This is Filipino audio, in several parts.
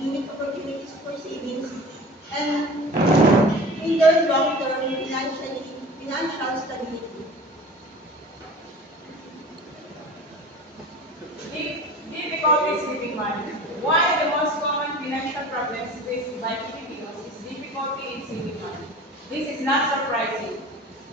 limit opportunities for savings, and hinder long-term financial stability. Difficulties saving money. One of the most common financial problems faced by Filipinos is difficulty in saving money. This is not surprising,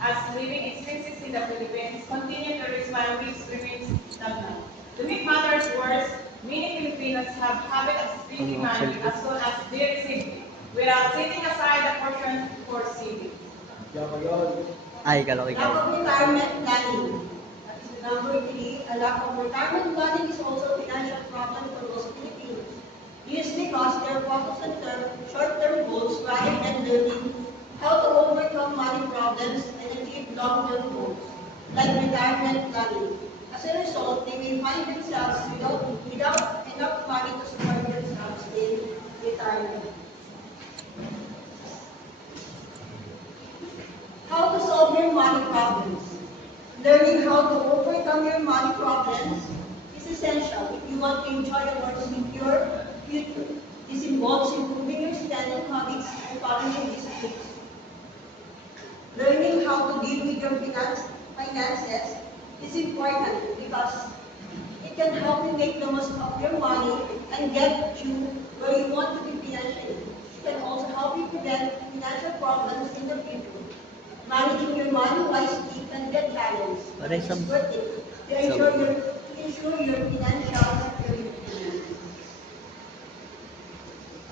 as living expenses in the Philippines continue to rise while wages remains stagnant. To make matters worse, many Filipinos have habit of spending money as soon as they receive it, without setting aside a portion for saving. Ay, kala ko Lack ikaw. of retirement planning. That is number 3. A lack of retirement planning is also a financial problem for most Filipinos. This is because they are focused on short-term goals rather than learning how to overcome money problems and achieve long-term goals, like retirement planning. As a result, they may find themselves without enough money to support themselves in retirement. How to solve your money problems. Learning how to overcome your money problems is essential if you want to enjoy a more secure future. This involves improving your spending habits and following your disciplines. Learning how to deal with your finances is important because it can help you make the most of your money and get you where you want to be financially. It can also help you prevent financial problems in the future. Managing your money wisely can get balance. What is It's some- worth it to ensure your financial security.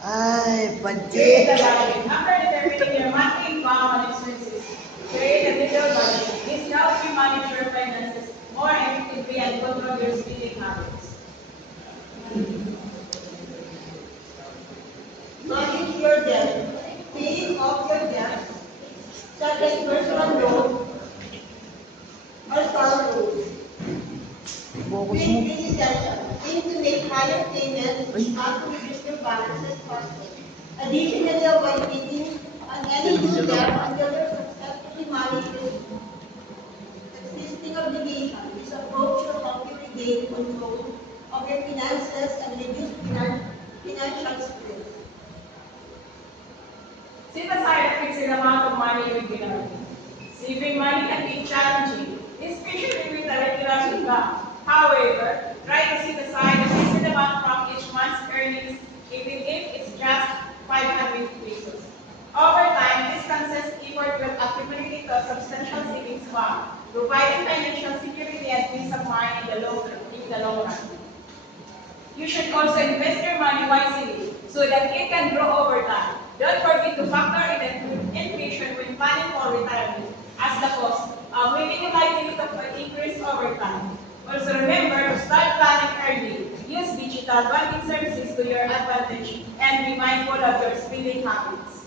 Ay, Create a budget. budget. After determining your monthly income and expenses, create a detailed budget. This helps you manage your finances more effectively and control your spending habits. Manage your debt. Paying off your debts, such as personal loan or car loans. Focus mo. This is essential. Aim to make higher payments not to reduce your balances faster. Additionally, avoid taking on any new debt until you're successfully managing existing obligations. This approach will help you regain control of your finances and reduce financial stress. Set aside a fixed amount of money regularly. Saving money can be challenging, especially with a regular income. However, try to set aside a fixed amount from each month's earnings, even if it's just 500 pesos. Over time, this consistent effort will accumulate to a substantial savings fund, providing financial security and peace of mind in the long run. You should also invest your money wisely so that it can grow over time. Don't forget to factor in inflation when planning for retirement, as the cost of living is likely to increase over time. Also remember to start planning early. Use digital banking services to your advantage and be mindful of your spending habits.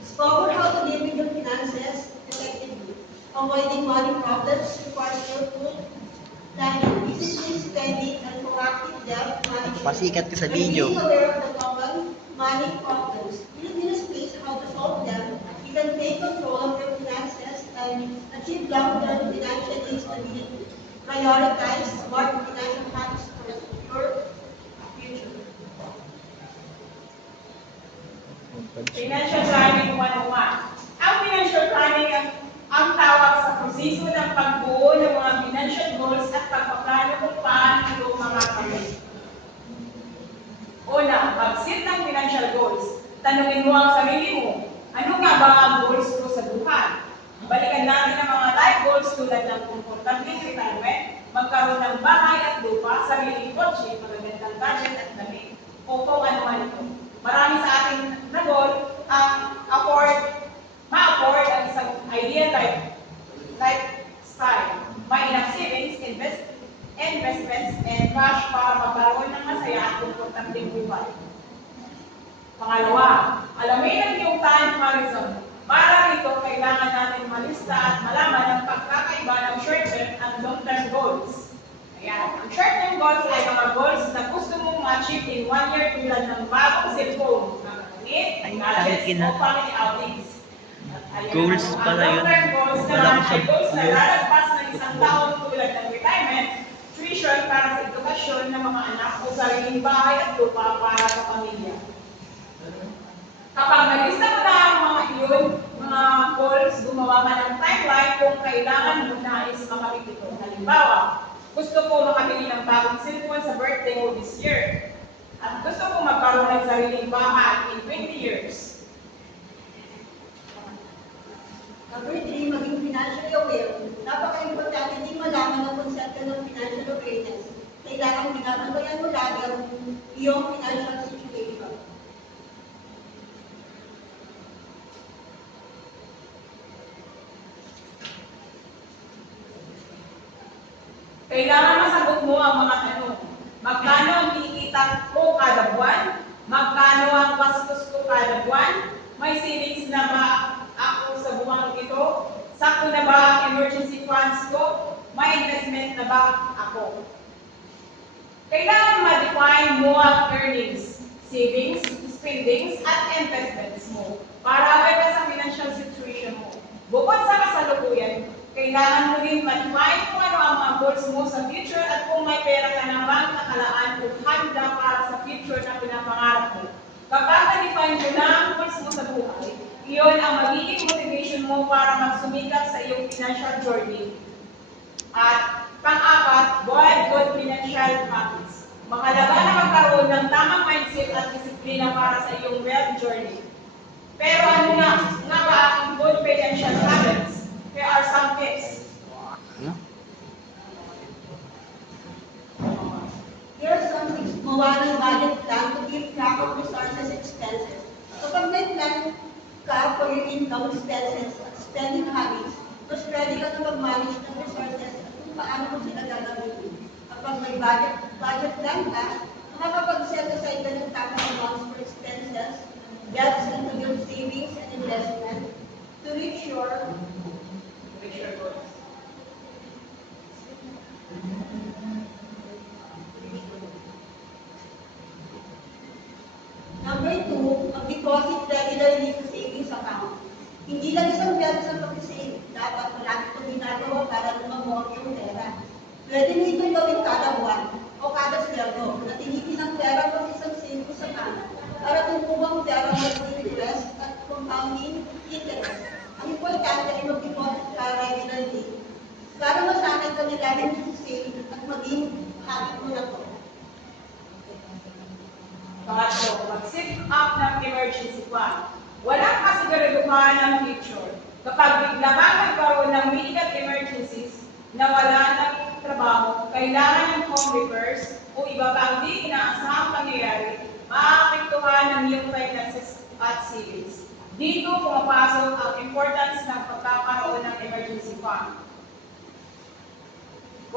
Discover how to deal with your finances effectively. Avoiding money problems requires careful planning, disciplined spending, and proactive debt management. Pasikat ka sa By video. being aware of the common money problems, Filipinos face how to solve them. You can take control of your finances and achieve long-term financial stability. Prioritize smart financial habits for a secure future. Financial Planning 101. Ang financial planning ang tawag sa proseso ng pagbuo ng mga financial goals at pagpaplano kung paano ito mga kamay. Una, mag-set ng financial goals. Tanungin mo ang sarili mo, ano nga ba ang goals ko sa buhay? Balikan natin ang mga life goals tulad ng komportabling retirement, magkaroon ng bahay at lupa, sariling kotse, magagandang gadget at damit, o kung ano man ito. Marami sa ating na goal ang ma-afford ang isang ideal lifestyle. May enough savings, investments, and cash para magkaroon ng masaya at komportabling buhay. Pangalawa, alamin ang iyong time horizon. Para rito, kailangan natin malista at malaman ang pagkakaiba ng short-term at long-term goals. Ayan, ang short-term goals ay mga goals na gusto mong ma-achieve in 1 year tulad ng bagong cellphone, Ay, gadgets, tangkin na. o family outings. Ayan, Goals ang pala yun. long-term goals Wala naman ko sa ay goals na buo. lalagpas ng isang taon tulad ng retirement, tuition provision para sa edukasyon ng mga anak o sariling bahay at lupa para sa pamilya. Kapag nalista mo na ang mga iyon, mga goals, gumawa ka ng timeline kung kailangan mo nais makamit ito. Halimbawa, gusto ko makabili ng bagong cellphone sa birthday ko this year. At gusto ko magkaroon ng sariling bahay in 20 years. Number 3, maging financially aware. Napaka-importante din malaman ang konsepto ng financial awareness. Kailangan binabantayan mo lagi ang iyong financial situation. Kailangan masagot mo ang mga tanong. Magkano ang kinikita ko kada buwan? Magkano ang gastos ko kada buwan? May savings na ba ako sa buwan ito? Sakto na ba ang emergency funds ko? May investment na ba ako? Kailangan ma-define mo ang earnings, savings, spendings, at investments mo para aware ka sa financial situation mo. Bukod sa kasalukuyan, kailangan mo din ma-define kung ano ang mga goals mo sa future at kung may pera ka na bang nakalaan o handa para sa future na pinapangarap mo. Kapag na-define mo na ang goals mo sa buhay, iyon ang magiging motivation mo para magsumikat sa iyong financial journey. At pang-apat, build good financial habits. Mahalaga na magkaroon ng tamang mindset at disiplina para sa iyong wealth journey. Pero ano nga ba ang good financial habits? Here are some tips. Here are some tips. Gumawa ng budget plan to keep track of resources and expenses. Kapag may plan ka for your income, expenses, at spending habits, mas ready ka na mag-manage ng resources at kung paano mo sila gagamitin. Kapag may budget plan ka, makakapag-set aside ka ng tamang amounts for expenses, debts, and to build savings and investment to reach your goals. Number 2, mag-deposit regularly sa savings account. Hindi lang isang beses ang pag-save. Dapat palagi itong ginagawa para lumago ang iyong pera. Pwede mo itong gawin kada buwan o kada sweldo na tinitin ang pera mo sa isang savings account para tumubang pera mo sa interest at compounding interest. Ang importante ay mag-deposit ka regularly para masanay ka nila rin sa save at maging habit mo na to. Pangatlo, mag-set up ng emergency fund. Walang kasiguraduhan ng future. Kapag bigla kang nagkaroon ng medical emergencies na wala ng trabaho, kailangan ng home repairs o iba pang di inaasahang pangyayari, maapektuhan ng iyong finances at savings. Dito pumapasok ang importance ng pagkakaroon ng emergency fund.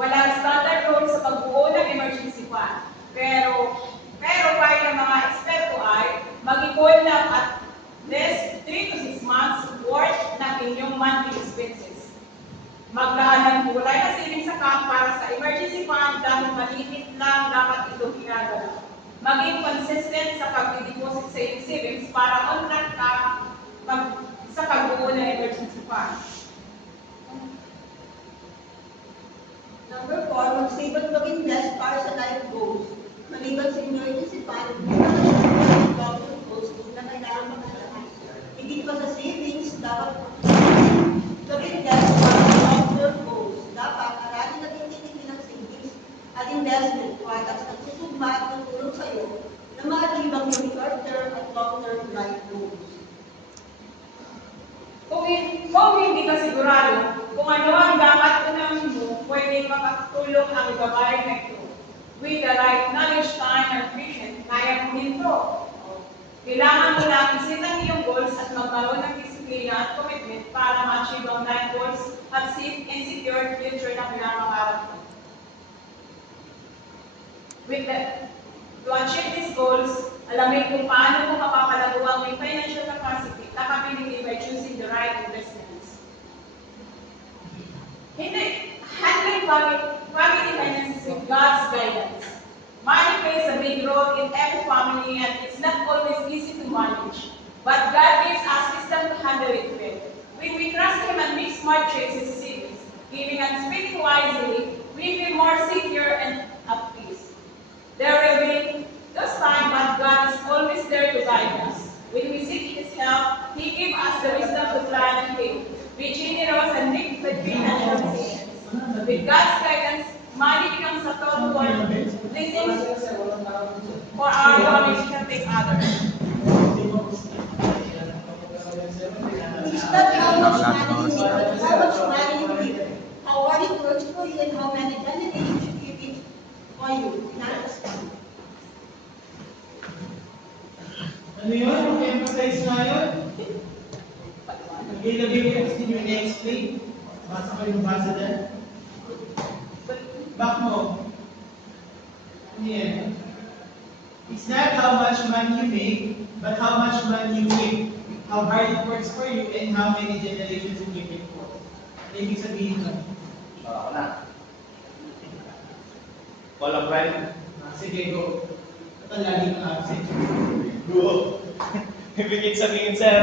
Walang standard rule sa pagbuo ng emergency fund, pero payo ng mga eksperto ay mag-ipon ng at least 3 to 6 months worth ng inyong monthly expenses. Maglaan ng kulay na savings account para sa emergency fund dahil maliit lang dapat itong ginagawa. Maging consistent sa pag-deposit sa iyong savings para on track ka sa pagbuo ng emergency fund. Number 4, mag-save at mag-invest para sa life goals. Maliban sa emergency fund, long-term goals na kailangan magkalaan. Higit pa sa savings, dapat mag-invest para sa long-term goals. Dapat aralin na tinitingin ng savings at investment products na tutugma at tutulong sa iyo na ma-achieve ang iyong short-term at long-term life goals. Kung hindi ka sigurado kung ano ang dapat unahin mo, pwede makatulong ang gabay na ito. With the right knowledge, time, and vision, kaya mo nito. Kailangan mo lang iset ang iyong goals at magkaroon ng disiplina at commitment para ma-achieve ang 9 goals at safe and secure future na pinapangarap mo. To achieve these goals, alamin kung paano mo mapapalago ang iyong financial capability by choosing the right investments. Handling family finances with God's guidance. Money plays a big role in every family and it's not always easy to manage. But God gives us wisdom to handle it well. When we trust Him and make smart choices in savings, giving and spending wisely, we feel more secure and at peace. There will be those times, but God is always there to guide us. When we seek His help, He gives us the wisdom to plan and think. Be generous and make the financial decisions. With God's guidance, money becomes a total blessing for our knowledge can take others. It's not how much money you make, but how much money you give. How hard it works for you and how many delegations you give it for you. Not just one. Ano yun? Mag-emphasize nga yun? Ilagay ko yung sino yung explain. Basa ko yung basa dyan. Back mo. Ano yan? It's not how much money you make, but how much money you give. How hard it works for you and how many generations you give it for. Ibig sabihin nun. Ako na. Walang friend. Sige, go. Ito lagi ng absent. Go. Ibig sabihin, sir,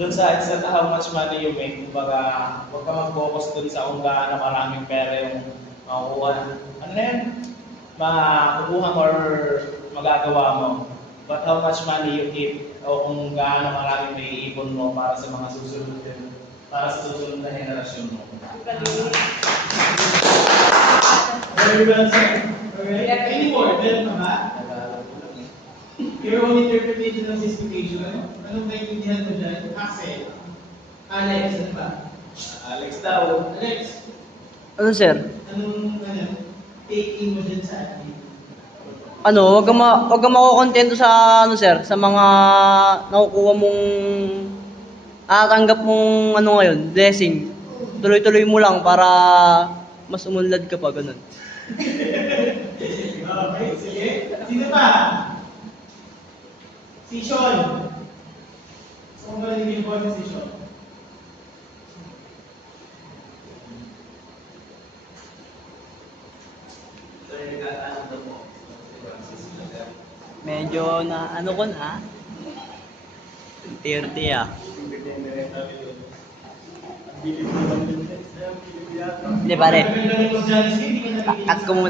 doon sa it's not how much money you make, kumbaga, huwag ka mag-focus doon sa kung gaano maraming pera yung makukuha. Ano na yun? Makukuha mo or magagawa mo. But how much money you keep o kung gaano maraming may iipon mo para sa mga susunod din, para sa susunod na henerasyon mo. Very well said. Alright. Any more? Meron pa ba? Your own interpretation of this quotation, anong maintindihan mo dyan? Axel. Alex, ano ba? Alex daw. Alex, Ano, sir? anong take-in mo dyan sa atin? Ano, wag kang makokontento sa, ano, sir, sa mga nakukuha mong, tanggap mong, ano ngayon, blessing. Tuloy-tuloy mo lang para mas umunlad ka pa, ganun. Okay, sige. Sino pa? Si Sean. Gusto mo ba naging po si Sean? Medyo na, ano ko na, 30 ah. Hindi pare, Ang ganda ng mag-Johnny Smith, hindi ka nabibigyan. cut ko muna.